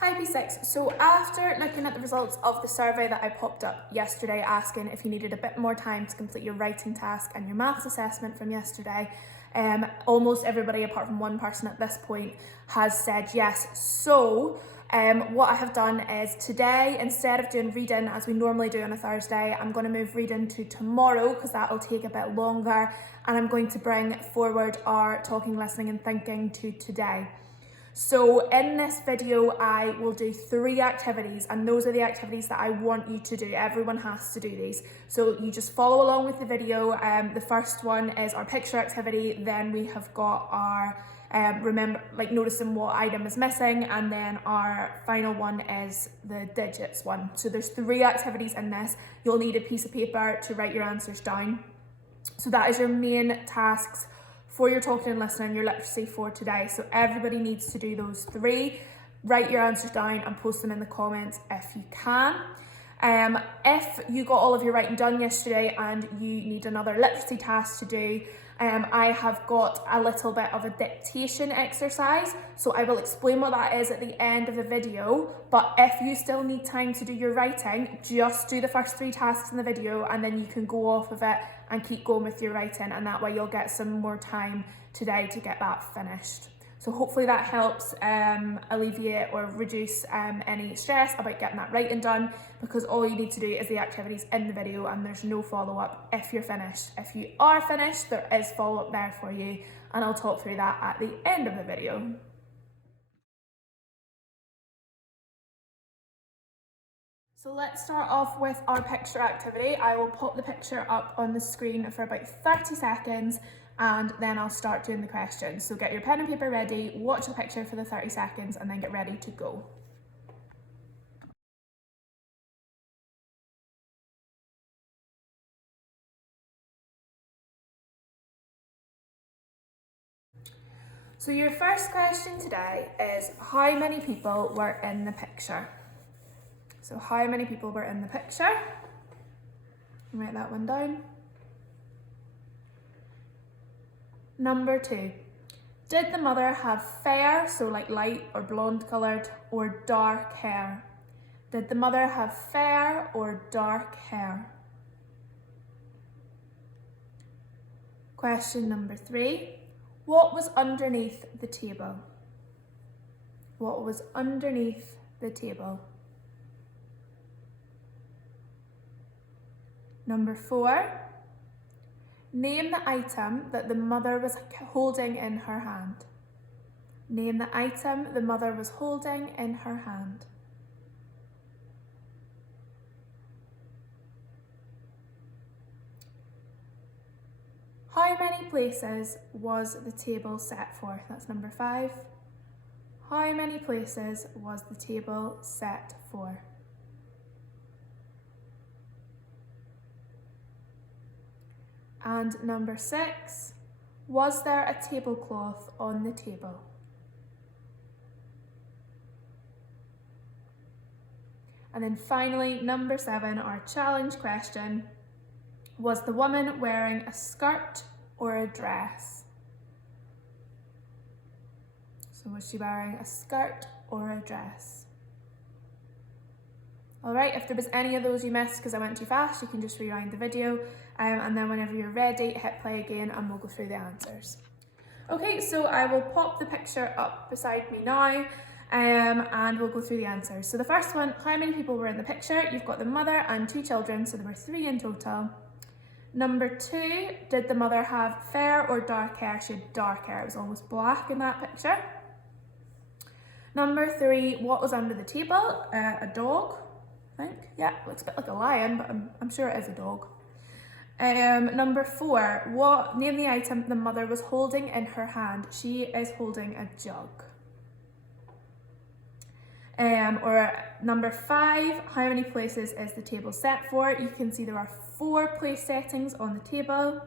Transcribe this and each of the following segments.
Hi P6, so after looking at the results of the survey that I popped up yesterday asking if you needed a bit more time to complete your writing task and your maths assessment from yesterday, almost everybody apart from one person at this point has said yes. So what I have done is today, instead of doing reading as we normally do on a Thursday, I'm going to move reading to tomorrow because that will take a bit longer, and I'm going to bring forward our talking, listening and thinking to today. So in this video, I will do 3 activities, and those are the activities that I want you to do. Everyone has to do these. So you just follow along with the video. The first one is our picture activity. Then we have got our noticing what item is missing, and then our final one is the digits one. So there's 3 activities in this. You'll need a piece of paper to write your answers down. So that is your main tasks for your talking and listening, your literacy for today. So everybody needs to do those 3. Write your answers down and post them in the comments if you can. If you got all of your writing done yesterday and you need another literacy task to do, I have got a little bit of a dictation exercise. So I will explain what that is at the end of the video. But if you still need time to do your writing, just do the first 3 tasks in the video and then you can go off of it and keep going with your writing, and that way you'll get some more time today to get that finished. So hopefully that helps alleviate or reduce any stress about getting that writing done, because all you need to do is the activities in the video and there's no follow-up if you're finished. If you are finished, there is follow-up there for you, and I'll talk through that at the end of the video. So let's start off with our picture activity. I will pop the picture up on the screen for about 30 seconds and then I'll start doing the questions. So get your pen and paper ready, watch the picture for the 30 seconds and then get ready to go. So your first question today is, how many people were in the picture? So how many people were in the picture? Write that one down. Number 2, did the mother have fair, so like light or blonde coloured, or dark hair? Did the mother have fair or dark hair? Question number 3, what was underneath the table? What was underneath the table? Number 4, name the item that the mother was holding in her hand. Name the item the mother was holding in her hand. How many places was the table set for? That's number 5. How many places was the table set for? And number 6, was there a tablecloth on the table? And then finally, number 7, our challenge question, was the woman wearing a skirt or a dress? So was she wearing a skirt or a dress? Alright, if there was any of those you missed because I went too fast, you can just rewind the video, and then whenever you're ready, hit play again and we'll go through the answers. Okay, so I will pop the picture up beside me now, and we'll go through the answers. So the first one, how many people were in the picture? You've got the mother and 2 children, so there were 3 in total. Number 2, did the mother have fair or dark hair? She had dark hair, it was almost black in that picture. Number 3, what was under the table? A dog, I think. Yeah, looks a bit like a lion, but I'm sure it is a dog. Number 4, name the item the mother was holding in her hand. She is holding a jug. Or number 5, how many places is the table set for? You can see there are 4 place settings on the table.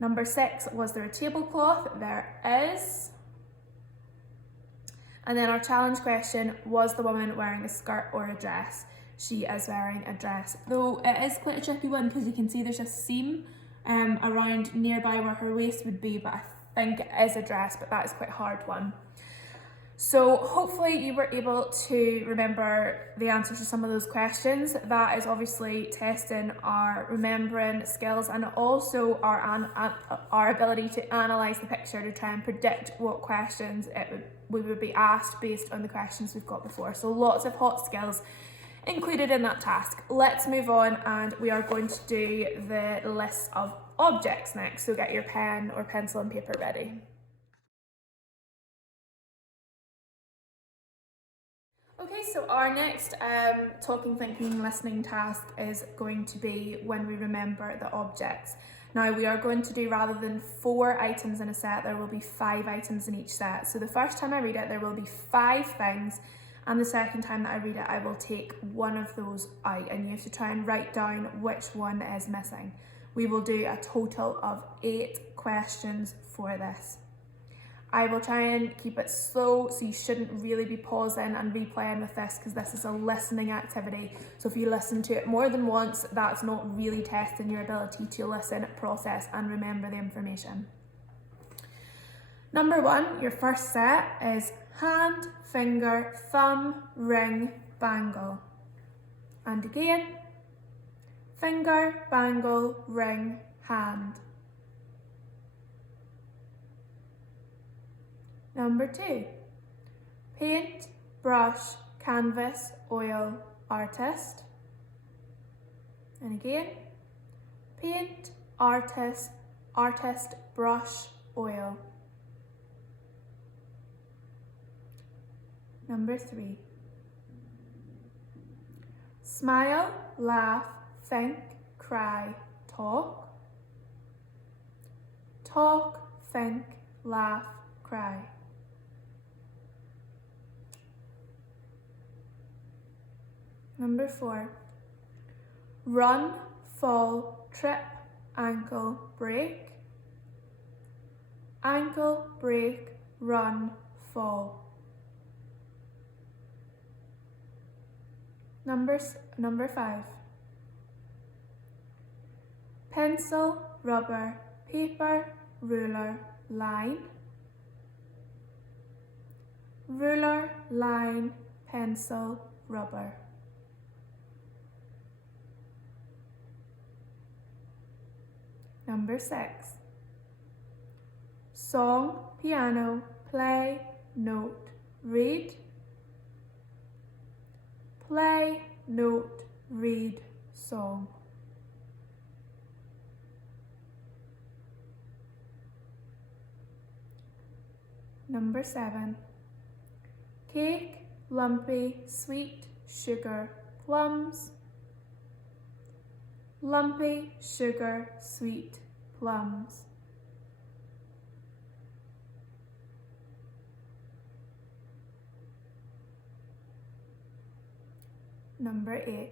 Number 6, was there a tablecloth? There is. And then our challenge question, was the woman wearing a skirt or a dress? She is wearing a dress, though it is quite a tricky one because you can see there's a seam around nearby where her waist would be, but I think it is a dress, but that is quite a hard one. So hopefully you were able to remember the answers to some of those questions. That is obviously testing our remembering skills and also our ability to analyse the picture to try and predict what questions we would be asked based on the questions we've got before. So lots of hot skills included in that task. Let's move on, and we are going to do the list of objects next. So get your pen or pencil and paper ready. Okay, so our next talking, thinking, listening task is going to be when we remember the objects. Now we are going to do, rather than 4 items in a set, there will be 5 items in each set. So the first time I read it, there will be 5 things, and the second time that I read it, I will take one of those out, and you have to try and write down which one is missing. We will do a total of 8 questions for this. I will try and keep it slow, so you shouldn't really be pausing and replaying with this, because this is a listening activity. So if you listen to it more than once, that's not really testing your ability to listen, process and remember the information. Number 1, your first set is hand, finger, thumb, ring, bangle. And again, finger, bangle, ring, hand. Number 2, paint, brush, canvas, oil, artist. And again, paint, artist, brush, oil. Number 3, smile, laugh, think, cry, talk. Talk, think, laugh, cry. Number 4, run, fall, trip, ankle, break. Ankle, break, run, fall. Number 5, pencil, rubber, paper, ruler, line. Ruler, line, pencil, rubber. Number 6, song, piano, play, note, read. Play, note, read, song. Number 7, cake, lumpy, sweet, sugar, plums. Lumpy, sugar, sweet, plums. Number 8,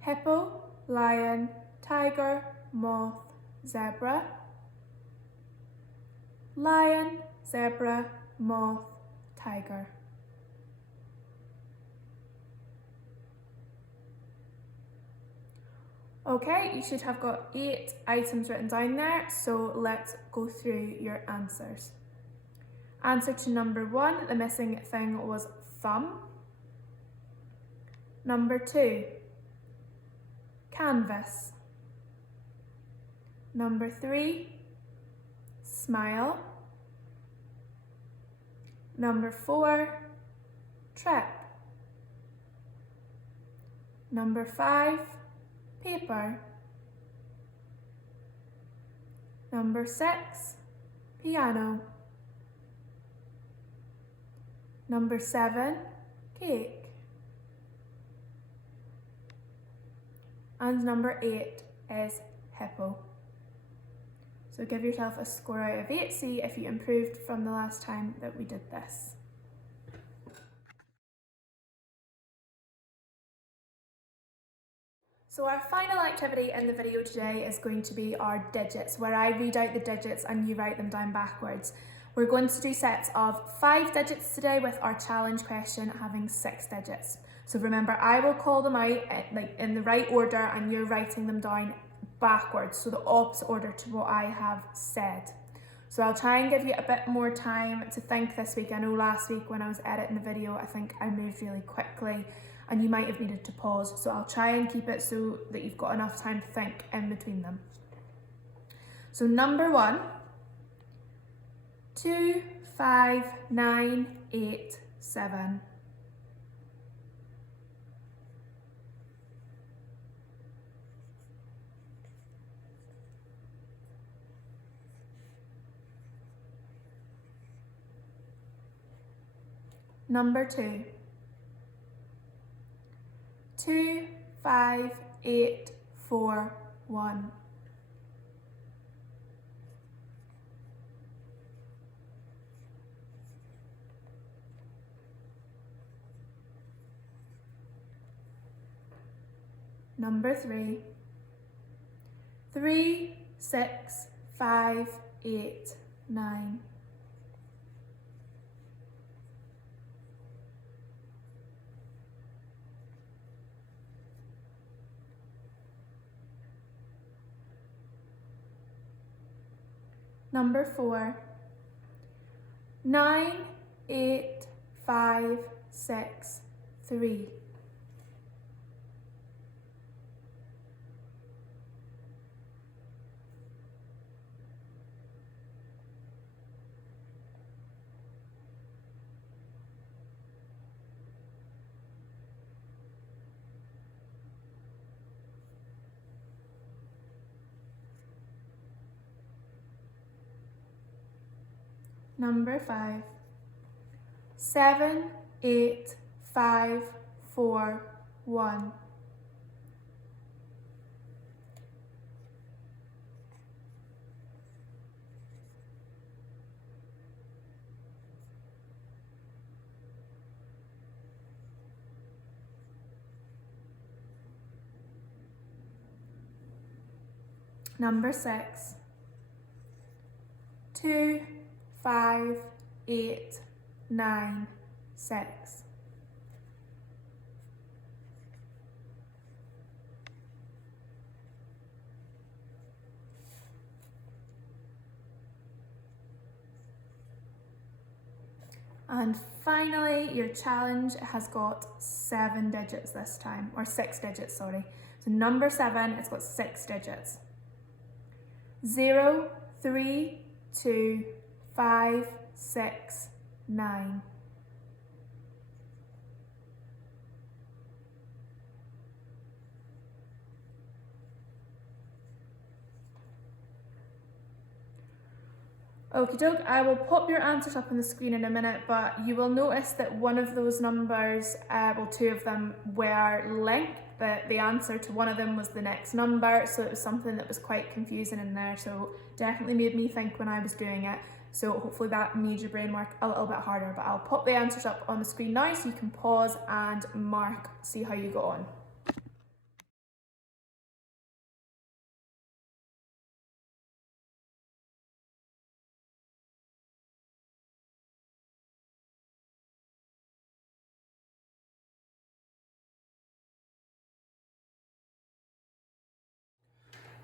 hippo, lion, tiger, moth, zebra. Lion, zebra, moth, tiger. Okay, you should have got 8 items written down there, so let's go through your answers. Answer to number 1, the missing thing was thumb. Number 2, canvas. Number 3, smile. Number 4, trip. Number 5, paper. Number 6, piano. Number 7, cake. And number 8 is hippo. So give yourself a score out of 8, see if you improved from the last time that we did this. So our final activity in the video today is going to be our digits, where I read out the digits and you write them down backwards. We're going to do sets of 5 digits today, with our challenge question having 6 digits. So remember, I will call them out in the right order and you're writing them down backwards, so the opposite order to what I have said. So I'll try and give you a bit more time to think this week. I know last week when I was editing the video, I think I moved really quickly and you might have needed to pause. So I'll try and keep it so that you've got enough time to think in between them. So number 1, 2, 5, 9, 8, 7. Number 2, 2, 5, 8, 4, 1. Number 3, 3, 6, 5, 8, 9. Number 4, 9, 8, 5, 6, 3. Number 5, 7, 8, 5, 4, 1. Number 6, 2, 5, 8, 9, 6. And finally, your challenge has got 7 digits this time, or 6 digits, sorry. So number 7, it's got 6 digits. 0, 3, 2, 5, 6, 9. Okie doke, I will pop your answers up on the screen in a minute, but you will notice that one of those numbers, well, 2 of them were linked. The answer to one of them was the next number, so it was something that was quite confusing in there, so definitely made me think when I was doing it. So hopefully that made your brain work a little bit harder, but I'll pop the answers up on the screen now so you can pause and mark, see how you go on.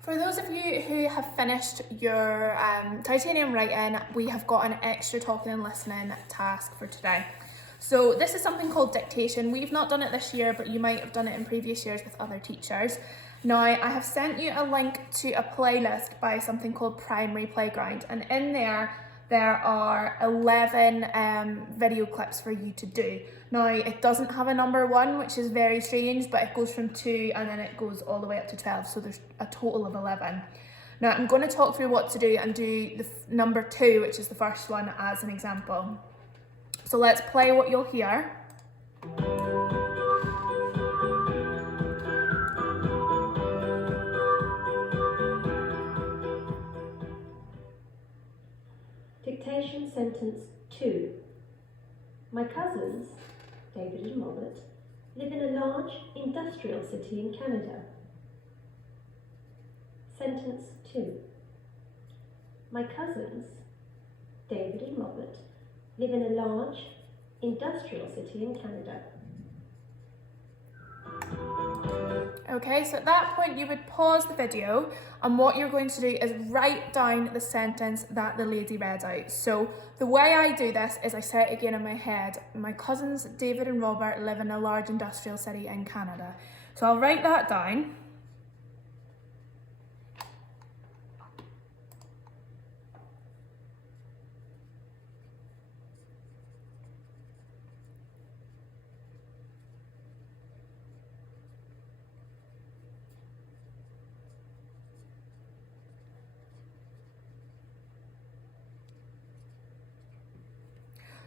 For those of you who have finished your titanium writing, we have got an extra talking and listening task for today. So this is something called dictation. We've not done it this year, but you might have done it in previous years with other teachers. Now, I have sent you a link to a playlist by something called Primary Playground, and in there are 11 video clips for you to do. Now, it doesn't have a number 1, which is very strange, but it goes from 2 and then it goes all the way up to 12, so there's a total of 11. Now, I'm going to talk through what to do and do the number 2, which is the first one, as an example. So let's play what you'll hear. Dictation sentence 2. My cousins, David and Robert, live in a large industrial city in Canada. Sentence 2. My cousins, David and Robert, live in a large industrial city in Canada. Okay, so at that point you would pause the video, and what you're going to do is write down the sentence that the lady read out. So the way I do this is I say it again in my head. My cousins David and Robert live in a large industrial city in Canada. So I'll write that down.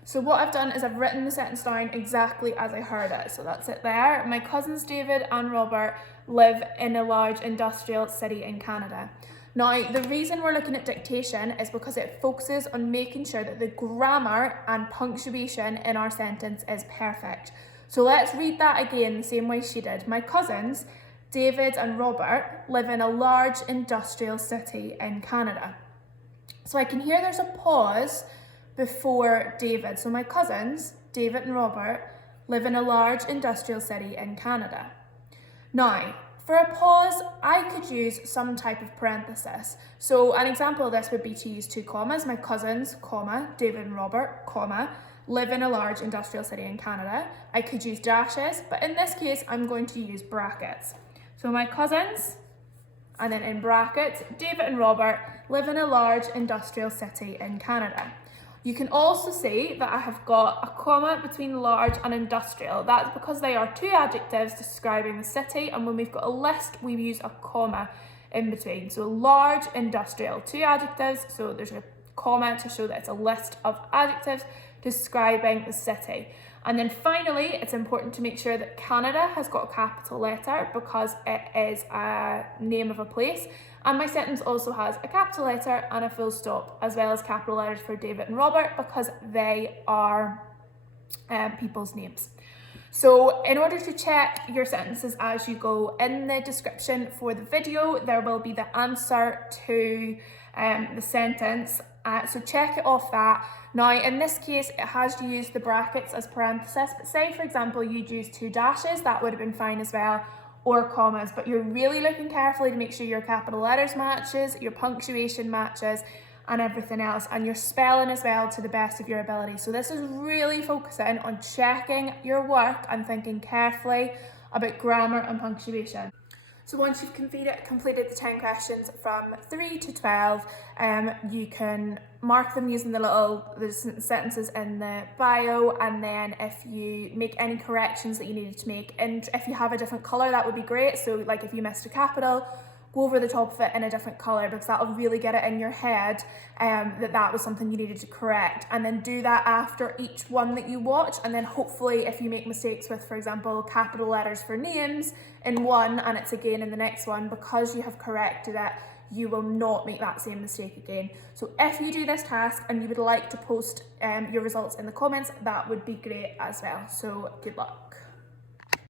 So what I've done is I've written the sentence down exactly as I heard it. So that's it there. My cousins David and Robert live in a large industrial city in Canada. Now, the reason we're looking at dictation is because it focuses on making sure that the grammar and punctuation in our sentence is perfect. So let's read that again the same way she did. My cousins David and Robert live in a large industrial city in Canada. So I can hear there's a pause before David. So my cousins, David and Robert, live in a large industrial city in Canada. Now, for a pause, I could use some type of parenthesis. So an example of this would be to use 2 commas. My cousins, comma, David and Robert, comma, live in a large industrial city in Canada. I could use dashes, but in this case, I'm going to use brackets. So my cousins, and then in brackets, David and Robert live in a large industrial city in Canada. You can also see that I have got a comma between large and industrial. That's because they are 2 adjectives describing the city, and when we've got a list, we use a comma in between. So large, industrial, 2 adjectives, so there's a comma to show that it's a list of adjectives describing the city. And then finally, it's important to make sure that Canada has got a capital letter because it is a name of a place. And my sentence also has a capital letter and a full stop, as well as capital letters for David and Robert because they are people's names. So in order to check your sentences as you go, in the description for the video, there will be the answer to the sentence. So check it off that. Now, in this case, it has used the brackets as parenthesis, but say, for example, you'd use 2 dashes, that would have been fine as well, or commas, but you're really looking carefully to make sure your capital letters matches, your punctuation matches, and everything else, and your spelling as well to the best of your ability. So this is really focusing on checking your work and thinking carefully about grammar and punctuation. So once you've completed the 10 questions from 3 to 12, you can mark them using the sentences in the bio, and then if you make any corrections that you needed to make, and if you have a different colour, that would be great. So like if you missed a capital, go over the top of it in a different colour, because that'll really get it in your head that was something you needed to correct. And then do that after each one that you watch, and then hopefully if you make mistakes with, for example, capital letters for names in one and it's again in the next one, because you have corrected it, you will not make that same mistake again. So if you do this task and you would like to post your results in the comments, that would be great as well. So good luck.